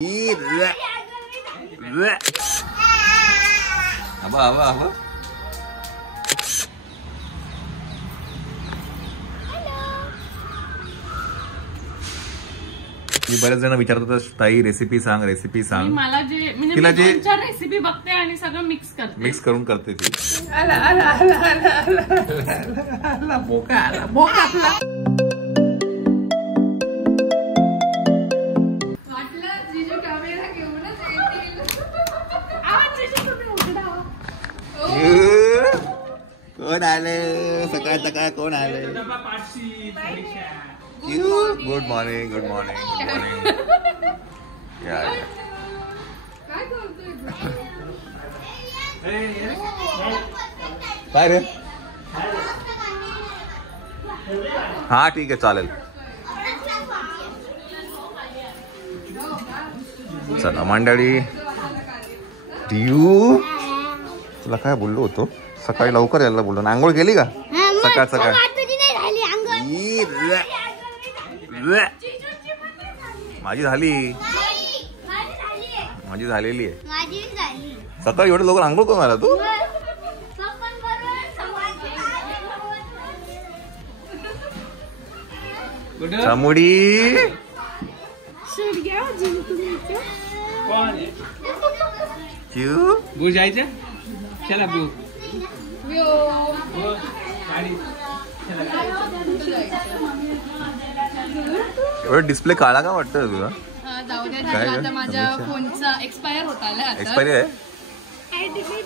मी बरेच जण विचारतात ताई रेसिपी सांग रेसिपी सांग. मला जे म्हणजे रेसिपी बघते आणि सगळं मिक्स करून करते ती. कोण आले सकाळ सकाळ कोण आले. Good morning good morning good morning. काय रे. हा ठीक आहे चालेल. चला मंडळी. डियू तुला काय बोललो होतो सकाळी लवकर यायला बोललो ना. आंघोळ केली का सकाळ सकाळ. माझी झाली माझी झालेली आहे. सकाळी एवढे लवकर आंघोळ करून आला तू. चामुडी बू जायचं. चला बू. एवढा डिस्प्ले काढा का वाटतं तुला. जाऊ द्या. आता माझ्या फोनचा एक्सपायर होत आलाय. एक्सपायरी आहे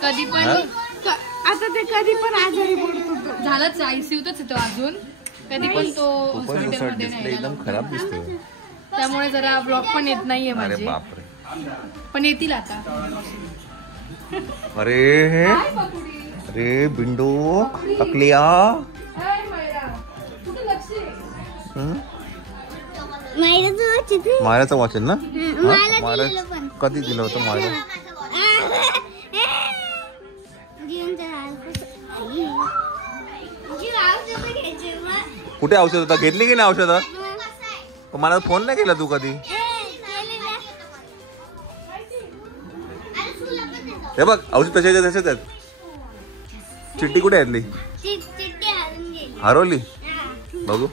कधी पण आता ते कधी पण आजारी पडतो. झालाच आयसीयूतच येतो अजून. कधी पण तो हॉस्पिटलमध्ये डिस्प्ले एकदम खराब दिसतो. त्यामुळे जरा ब्लॉग पण येत नाहीये अरे माझे. बापरे. पण येतील आता. अरे अरे बिंडो टकलिया. मायराचं वॉच आहे ना. मायरा कधी दिलं होतं मायरा. कुठे औषध होता घेतली की नाही औषधं. मला फोन नाही केला तू कधी. हे बघ औषध तशाच्या तशाच आहेत. चिट्टी कुठे घेतली. हरवली. बघू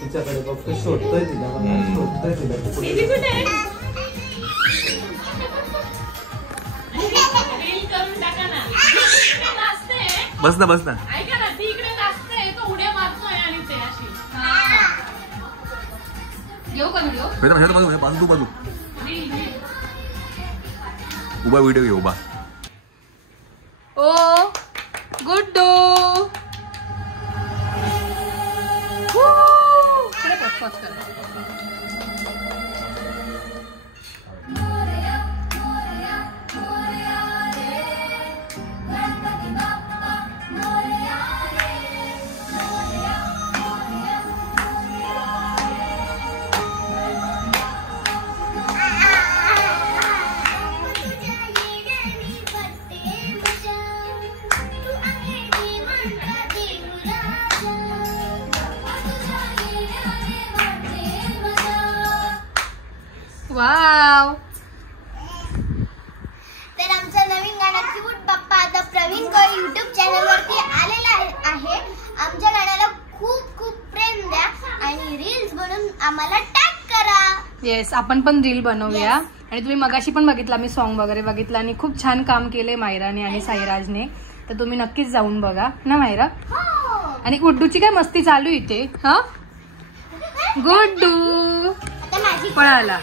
तिच्याकडे फक्त शोधतोय तिला. बस ना बस ना. बाजू बाजू उभा व्हिडिओ घेऊ उभा. ओ गुड्डू. वाव. तर आमचं नवीन गाणं क्यूट पप्पा आता प्रवीण कळ युट्यूब चॅनल वरती आलेला आहे. आमच्या गाण्याला खूप खूप प्रेम द्या आणि रील्स बनवून आम्हाला टॅग करा. येस आपण पण रील बनवूया. आणि तुम्ही मगाशी पण बघितला मी सॉन्ग वगैरे बघितलं आणि खूप छान काम केले मायराने आणि साईराजने. तर तुम्ही नक्कीच जाऊन बघा ना मायरा. आणि गुड्डूची काय मस्ती चालू इथे. हा गुड्डू पळाला.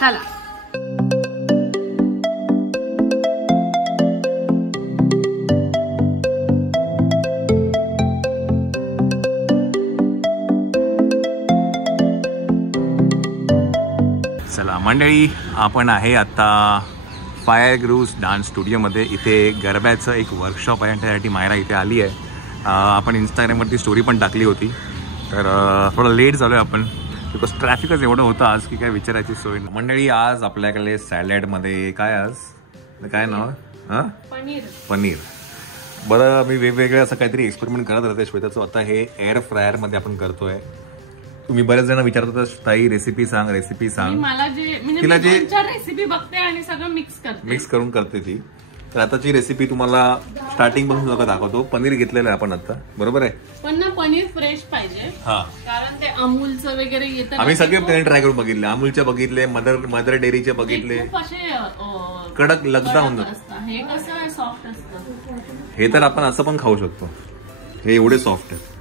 चला मंडळी आपण आहे आता फायर ग्रूव्स डान्स स्टुडिओमध्ये. इथे गरब्याचं एक वर्कशॉप आहे आणि त्यासाठी मायरा इथे आली आहे. आपण इंस्टाग्रामवरती स्टोरी पण टाकली होती. तर थोडं लेट झालो आहे आपण बिकॉज ट्रॅफिकच एवढं होतं आज की काय विचारायची सोय नाही. मंडळी आज आपल्याकडे सॅलडमध्ये काय आज काय नाव हां पनीर. बरं मी वेगवेगळं असं काहीतरी एक्सपेरिमेंट करत राहते श्वेताचं. आता हे एअर फ्रायरमध्ये आपण करतोय. तुम्ही बरेच जण विचारत होता ताई रेसिपी सांग रेसिपी सांग. मला तिला जे रेसिपी बघते आणि सगळं मिक्स करून करते ती. तर आताची रेसिपी तुम्हाला स्टार्टिंग पासून सगळं दाखवतो. पनीर घेतलेलं आहे आपण आता बरोबर आहे. पण ना पनीर फ्रेश पाहिजे कारण ते अमूलचं वगैरे येतं. आम्ही सगळे पनीर ट्राय करून बघितले. अमूलचे बघितले मदर डेअरीचे बघितले. कडक लगदा होऊन हे कसं सॉफ्ट असतं. हे तर आपण असं पण खाऊ शकतो. हे एवढे सॉफ्ट आहे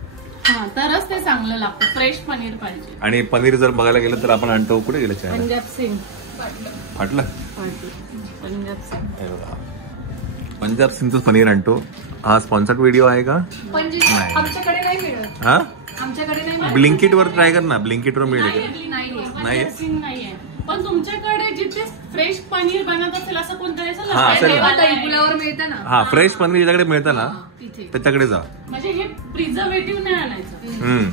तरच ते चांगलं लागतं. फ्रेश पनीर पाहिजे. आणि पनीर जर बघायला गेलं तर आपण आणतो कुठे गेलं पंजाब सिंग फाटलं पंजाब सिंगचं पनीर आणतो. हा स्पॉन्सर्ड व्हिडिओ आहे का? आमच्याकडे नाही मिळत. हा आमच्याकडे नाही. ब्लिंकिट वर ट्राय कर ना. ब्लिंकिट वर मिळेल नाहीये. पण तुमच्याकडे जिथे फ्रेश पनीर बनत असेल असं कोणतरी पुलावर मिळतं ना. हा फ्रेश पनीर ज्याच्याकडे मिळतं ना त्याच्याकडे जा. म्हणजे हे प्रिझर्वेटिव्ह नाही आणायचं.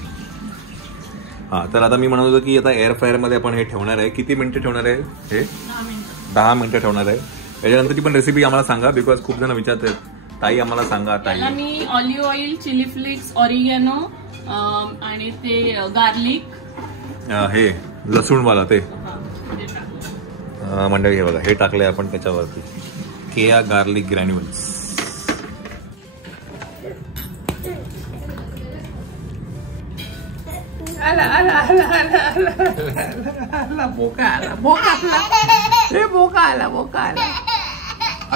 हा तर आता मी म्हणत होतो की आता एअर फ्रायर मध्ये आपण हे ठेवणार आहे. किती मिनिटं ठेवणार आहे हे? 10 मिनिटं ठेवणार आहे. याच्यानंतरची पण रेसिपी आम्हाला सांगा बिकॉज खूप जण विचारतात ताई आम्हाला सांगा. ताई मी olive oil chilli flakes oregano आणि ते गार्लिक हे लसूणवाला ते मंडळी हे बघा हे टाकलंय आपण त्याच्यावरती केया गार्लिक ग्रॅन्युल्स.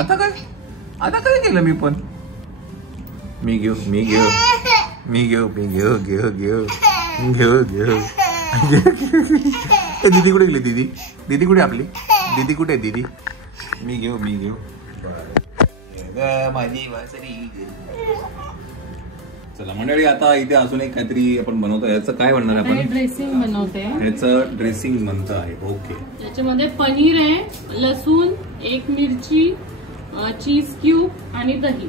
आता काय केलं मी पण मी घेऊ दीदी कुठे गेली? दीदी कुठे आपली दीदी कुठे आहे? दीदी मी घेऊ माझी वासरी. चला मंडळी आता इथे अजून एक काहीतरी आपण बनवतोय. याचं काय बनणार आपण? ड्रेसिंग बनवते. ह्याचं ड्रेसिंग बनतं आहे. ओके. त्याच्यामध्ये पनीर आहे, लसूण, एक मिरची, चीज क्यूब आणि दही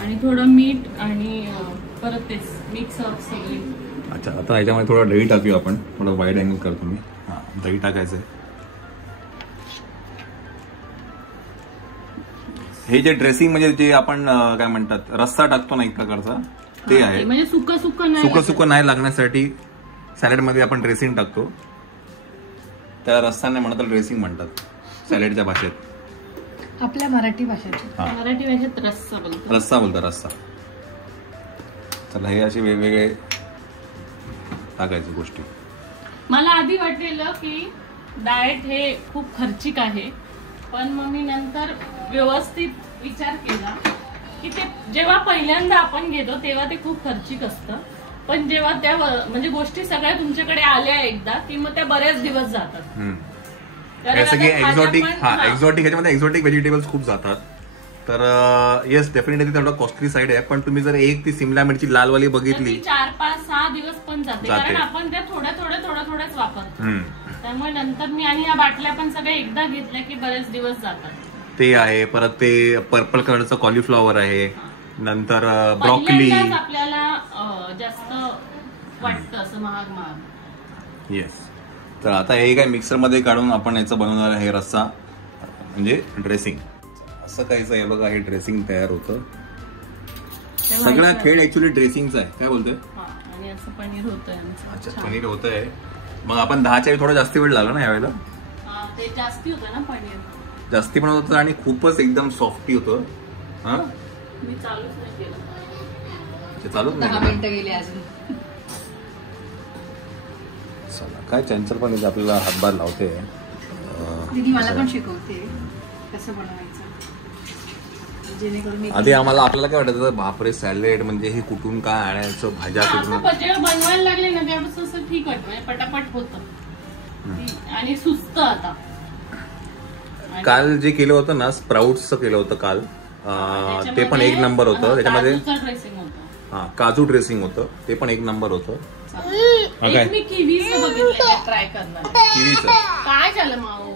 आणि थोडं मीठ आणि परत ते मिक्स सगळे. अच्छा आता ह्याच्यामध्ये थोडं दही टाकूया आपण. थोडं वाईड अँगल करतो मी. हा दही टाकायचंय. हे जे ड्रेसिंग म्हणजे जे आपण काय म्हणतात रस्सा टाकतो ना एक प्रकारचा ते आहे. म्हणजे सुकं नाही लागण्यासाठी सॅलड मध्ये आपण ड्रेसिंग टाकतो. त्या रस्सा नाही म्हणत ड्रेसिंग म्हणतात सॅलडच्या भाषेत. आपल्या मराठी भाषेत रस्सा बोलतात. रस्सा. चला हे असे वेगवेगळे टाकायचे गोष्टी. मला आधी वाटलेलं की डाएट हे खूप खर्चिक आहे पण मग मी नंतर व्यवस्थित विचार केला की ते जेव्हा पहिल्यांदा आपण घेतो तेव्हा ते खूप खर्चिक असतं पण जेव्हा त्या म्हणजे गोष्टी सगळ्या तुमच्याकडे आल्या एकदा की मग त्या बऱ्याच दिवस जातात. एक्झॉटिक ह्याच्यामध्ये एक्झॉटिक व्हेजिटेबल्स खूप जातात. तर येस डेफिनेटली थोडं कॉस्टली साईड आहे पण तुम्ही जर एक ती सिमला मिरची लालवाली बघितली 4, 5, 6 दिवस पण जाते कारण आपण त्या थोड्याच वापरतो. त्यामुळे नंतर मी आणि या बाटल्या पण सगळ्या एकदा घेतल्या की बरेच दिवस जातात. ते आहे. परत ते पर्पल कलरचं कॉलीफ्लॉवर आहे. नंतर ब्रॉकली आपल्याला जास्त वाटतं असं महाग. येस. तर आता हे काय मिक्सर मध्ये काढून आपण याचं बनवणार आहे रस्सा म्हणजे ड्रेसिंग. असं काहीच आहे बघा हे ड्रेसिंग तयार होतं. सगळा खेळ ऍक्च्युली ड्रेसिंगचा आहे. काय बोलतोय? आणि असं पनीर होतंय. अच्छा पनीर होतंय. मग आपण 10च्या थोडा जास्त वेळ लागला ना यावेळेला. ते जास्ती होतं ना पनीर. जास्ती पण होतं आणि खूपच एकदम सॉफ्टी होतं. हा मी चालूच नाही केलं. चालूच 10 मिनिटं गेली अजून. चला काय चंचल पण आपल्याला हातभार लावते. दीदी मला पण शिकवते कसं बनवायचं. आधी आम्हाला आपल्याला काय वाटायचं बापरे सॅलेड म्हणजे हे कुठून काय आणायचं भाज्या कुठून बनवायला लागले ना त्यापासून असं ठीक वाटतं पटापट होतं आणि सुस्त. आता काल जे केलं होतं ना स्प्राउट्सचं केलं होतं काल ते पण एक नंबर होतं. त्याच्यामध्ये ड्रेसिंग होतं. हा काजू ड्रेसिंग होतं ते पण एक नंबर होतं. हा काय मी किवीचं बघितलं ट्राय करणार. किवीचं काय झालं माऊ?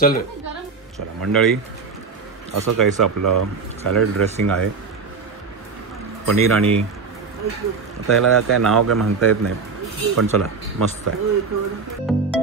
चल रे. चला मंडळी, असं काहीसं आपलं सॅलड ड्रेसिंग आहे. पनीर आणि आता याला काय नाव काय म्हणता येत नाही, पण चला मस्त आहे.